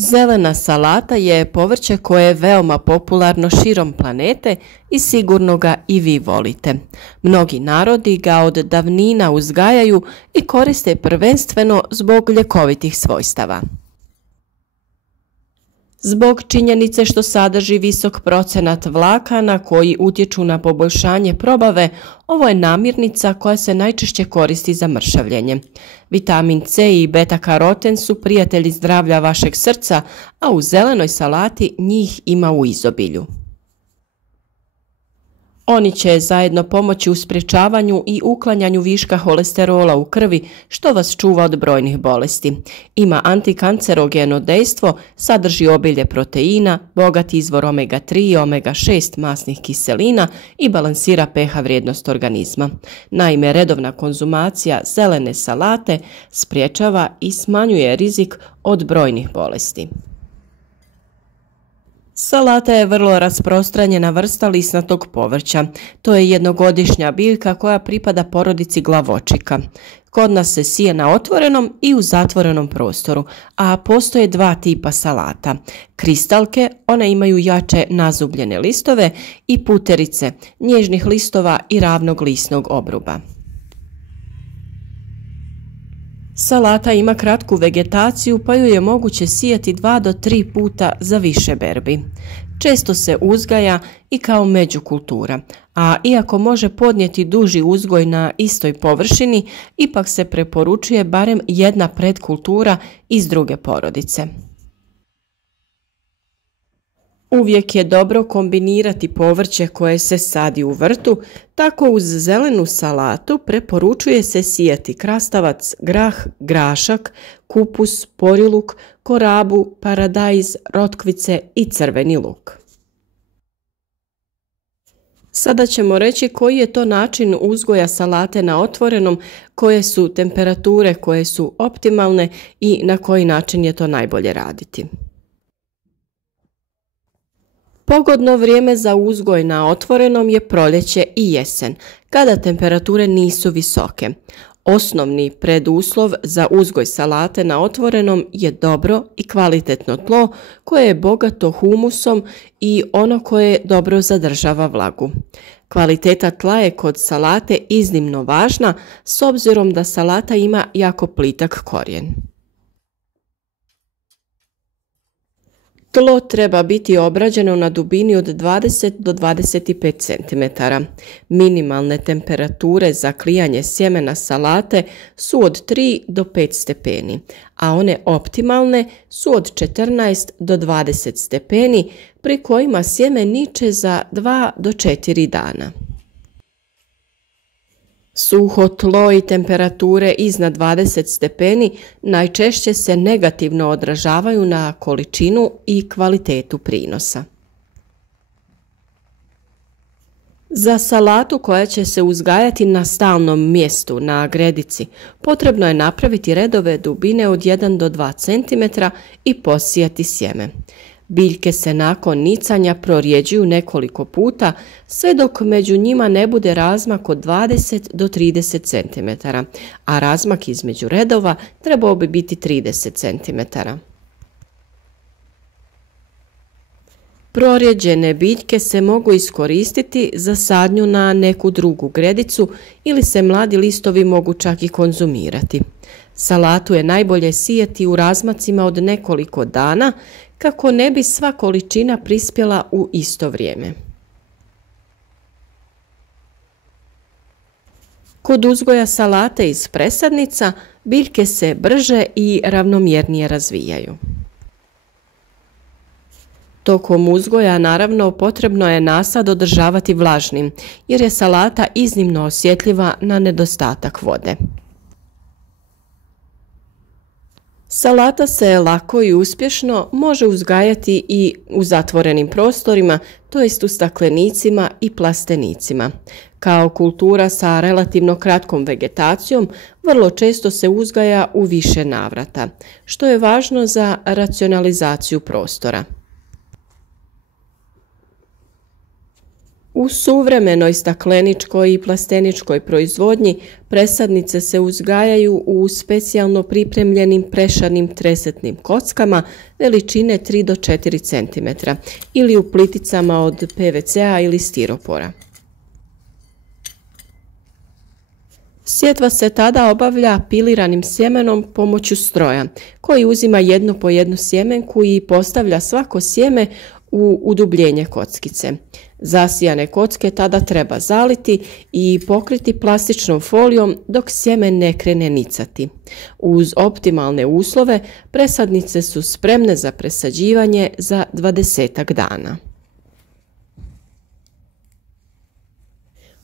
Zelena salata je povrće koje je veoma popularno širom planete i sigurno ga i vi volite. Mnogi narodi ga od davnina uzgajaju i koriste prvenstveno zbog ljekovitih svojstava. Zbog činjenice što sadrži visok procenat vlakana koji utječu na poboljšanje probave, ovo je namirnica koja se najčešće koristi za mršavljenje. Vitamin C i beta-karoten su prijatelji zdravlja vašeg srca, a u zelenoj salati njih ima u izobilju. Oni će zajedno pomoći u sprječavanju i uklanjanju viška holesterola u krvi, što vas čuva od brojnih bolesti. Ima antikancerogeno dejstvo, sadrži obilje proteina, bogat izvor omega-3 i omega-6 masnih kiselina i balansira pH vrijednost organizma. Naime, redovna konzumacija zelene salate sprječava i smanjuje rizik od brojnih bolesti. Salata je vrlo rasprostranjena vrsta lisnatog povrća. To je jednogodišnja biljka koja pripada porodici glavočika. Kod nas se sije na otvorenom i u zatvorenom prostoru, a postoje dva tipa salata. Kristalke, one imaju jače nazubljene listove, i puterice, nježnih listova i ravnog lisnog obruba. Salata ima kratku vegetaciju pa ju je moguće sijati 2 do 3 puta za više berbi. Često se uzgaja i kao međukultura, a iako može podnijeti duži uzgoj na istoj površini, ipak se preporučuje barem jedna predkultura iz druge porodice. Uvijek je dobro kombinirati povrće koje se sadi u vrtu, tako uz zelenu salatu preporučuje se sijati krastavac, grah, grašak, kupus, poriluk, korabu, paradajz, rotkvice i crveni luk. Sada ćemo reći koji je to način uzgoja salate na otvorenom, koje su temperature koje su optimalne i na koji način je to najbolje raditi. Pogodno vrijeme za uzgoj na otvorenom je proljeće i jesen, kada temperature nisu visoke. Osnovni preduslov za uzgoj salate na otvorenom je dobro i kvalitetno tlo koje je bogato humusom i ono koje dobro zadržava vlagu. Kvaliteta tla je kod salate iznimno važna s obzirom da salata ima jako plitak korijen. Tlo treba biti obrađeno na dubini od 20 do 25 cm. Minimalne temperature za klijanje sjemena salate su od 3 do 5 stepeni, a one optimalne su od 14 do 20 stepeni, pri kojima sjeme niče za 2 do 4 dana. Suho tlo i temperature iznad 20 stepeni najčešće se negativno odražavaju na količinu i kvalitetu prinosa. Za salatu koja će se uzgajati na stalnom mjestu na gredici potrebno je napraviti redove dubine od 1 do 2 cm i posijati sjeme. Biljke se nakon nicanja prorjeđuju nekoliko puta, sve dok među njima ne bude razmak od 20 do 30 cm, a razmak između redova trebao bi biti 30 cm. Prorjeđene biljke se mogu iskoristiti za sadnju na neku drugu gredicu ili se mladi listovi mogu čak i konzumirati. Salatu je najbolje sijati u razmacima od nekoliko dana kako ne bi sva količina prispjela u isto vrijeme. Kod uzgoja salate iz presadnica biljke se brže i ravnomjernije razvijaju. Tokom uzgoja naravno potrebno je nasad održavati vlažnim jer je salata iznimno osjetljiva na nedostatak vode. Salata se lako i uspješno može uzgajati i u zatvorenim prostorima, to jest u staklenicima i plastenicima. Kao kultura sa relativno kratkom vegetacijom, vrlo često se uzgaja u više navrata, što je važno za racionalizaciju prostora. U suvremenoj stakleničkoj i plasteničkoj proizvodnji presadnice se uzgajaju u specijalno pripremljenim prešarnim tresetnim kockama veličine 3 do 4 cm ili u pliticama od PVC-a ili stiropora. Sjetva se tada obavlja piliranim sjemenom pomoću stroja, koji uzima jednu po jednu sjemenku i postavlja svako sjeme u udubljenje kockice. Zasijane kocke tada treba zaliti i pokriti plastičnom folijom dok sjeme ne krene nicati. Uz optimalne uslove presadnice su spremne za presađivanje za 20 dana.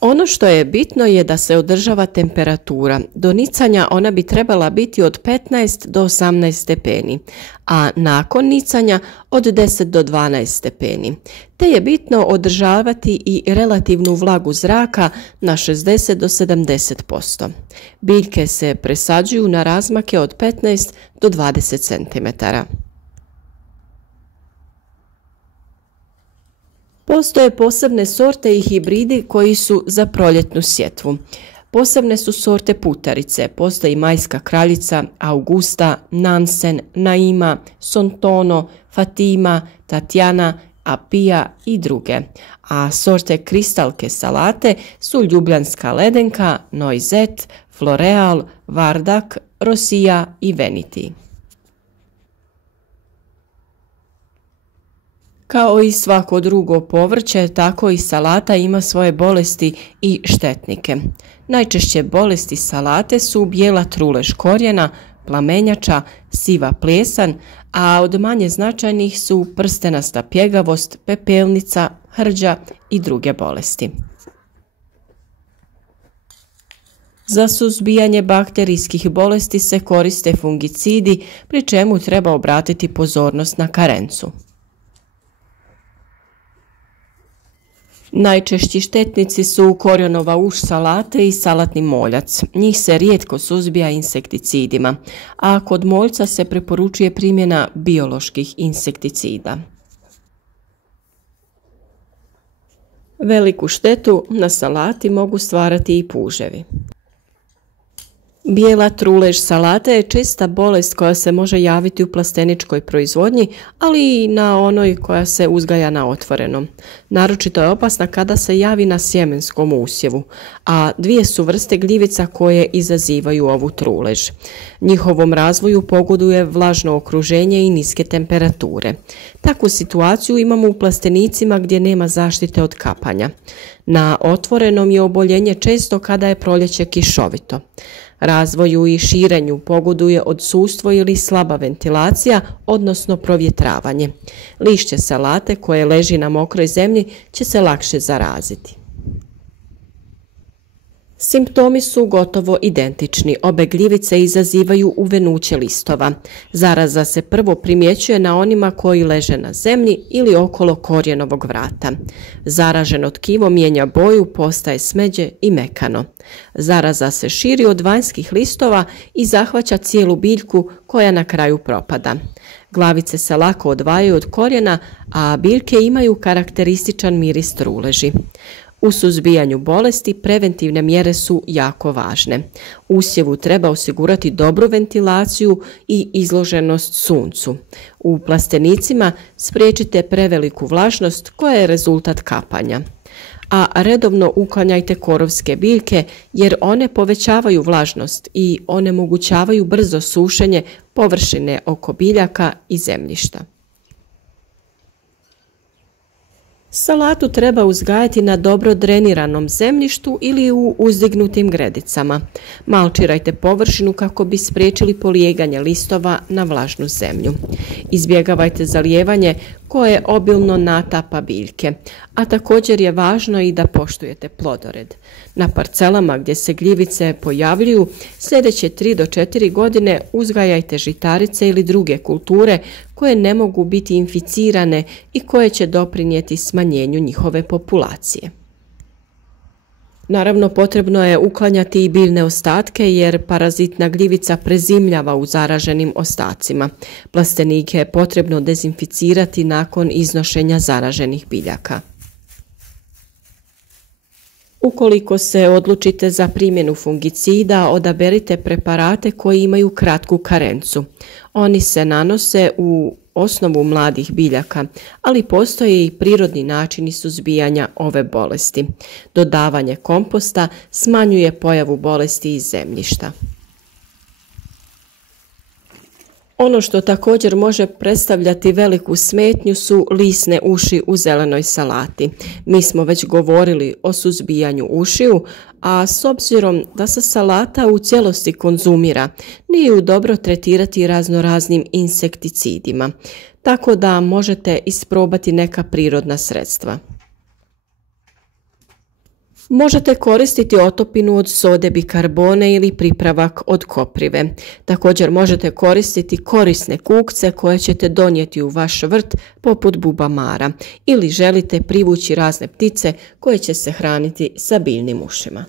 Ono što je bitno je da se održava temperatura. Do nicanja ona bi trebala biti od 15 do 18 stepeni, a nakon nicanja od 10 do 12 stepeni. Te je bitno održavati i relativnu vlagu zraka na 60 do 70%. Biljke se presađuju na razmake od 15 do 20 cm. Postoje posebne sorte i hibridi koji su za proljetnu sjetvu. Posebne su sorte putarice, postoji majska kraljica, Augusta, Nansen, Naima, Sontono, Fatima, Tatjana, Apija i druge. A sorte kristalke salate su ljubljanska ledenka, Noizet, Floreal, Vardak, Rosija i Veniti. Kao i svako drugo povrće, tako i salata ima svoje bolesti i štetnike. Najčešće bolesti salate su bijela trulež korijena, plamenjača, siva plijesan, a od manje značajnih su prstenasta pjegavost, pepelnica, hrđa i druge bolesti. Za suzbijanje bakterijskih bolesti se koriste fungicidi, pri čemu treba obratiti pozornost na karencu. Najčešći štetnici su korijenova uš salate i salatni moljac. Njih se rijetko suzbija insekticidima, a kod moljca se preporučuje primjena bioloških insekticida. Veliku štetu na salati mogu stvarati i puževi. Bijela trulež salate je česta bolest koja se može javiti u plasteničkoj proizvodnji, ali i na onoj koja se uzgaja na otvorenom. Naročito je opasna kada se javi na sjemenskom usjevu, a dvije su vrste gljivica koje izazivaju ovu trulež. Njihovom razvoju pogoduje vlažno okruženje i niske temperature. Takvu situaciju imamo u plastenicima gdje nema zaštite od kapanja. Na otvorenom je oboljenje često kada je proljeće kišovito. Razvoju i širenju pogoduje odsustvo ili slaba ventilacija, odnosno provjetravanje. Lišće salate koje leži na mokroj zemlji će se lakše zaraziti. Simptomi su gotovo identični. Obe gljivice izazivaju uvenuće listova. Zaraza se prvo primjećuje na onima koji leže na zemlji ili okolo korijenovog vrata. Zaraženo tkivo mijenja boju, postaje smeđe i mekano. Zaraza se širi od vanjskih listova i zahvaća cijelu biljku koja na kraju propada. Glavice se lako odvajaju od korijena, a biljke imaju karakterističan miris truleži. U suzbijanju bolesti preventivne mjere su jako važne. Usjevu treba osigurati dobru ventilaciju i izloženost suncu. U plastenicima spriječite preveliku vlažnost koja je rezultat kapanja. A redovno uklanjajte korovske biljke jer one povećavaju vlažnost i onemogućavaju brzo sušenje površine oko biljaka i zemljišta. Salatu treba uzgajati na dobro dreniranom zemljištu ili u uzdignutim gredicama. Malčirajte površinu kako bi spriječili polijeganje listova na vlažnu zemlju. Izbjegavajte zalijevanje koje obilno natapa biljke, a također je važno i da poštujete plodored. Na parcelama gdje se gljivice pojavljuju, sljedeće 3 do 4 godine uzgajajte žitarice ili druge kulture koje ne mogu biti inficirane i koje će doprinijeti smanjenju njihove populacije. Naravno, potrebno je uklanjati i biljne ostatke jer parazitna gljivica prezimljava u zaraženim ostacima. Plastenike je potrebno dezinficirati nakon iznošenja zaraženih biljaka. Ukoliko se odlučite za primjenu fungicida, odaberite preparate koji imaju kratku karencu. Oni se nanose u osnovu mladih biljaka, ali postoje i prirodni načini suzbijanja ove bolesti. Dodavanje komposta smanjuje pojavu bolesti iz zemljišta. Ono što također može predstavljati veliku smetnju su lisne uši u zelenoj salati. Mi smo već govorili o suzbijanju ušiju, a s obzirom da se salata u cijelosti konzumira, nije ju dobro tretirati raznoraznim insekticidima, tako da možete isprobati neka prirodna sredstva. Možete koristiti otopinu od sode bikarbone ili pripravak od koprive. Također možete koristiti korisne kukce koje ćete donijeti u vaš vrt poput bubamara ili želite privući razne ptice koje će se hraniti sa biljnim ušima.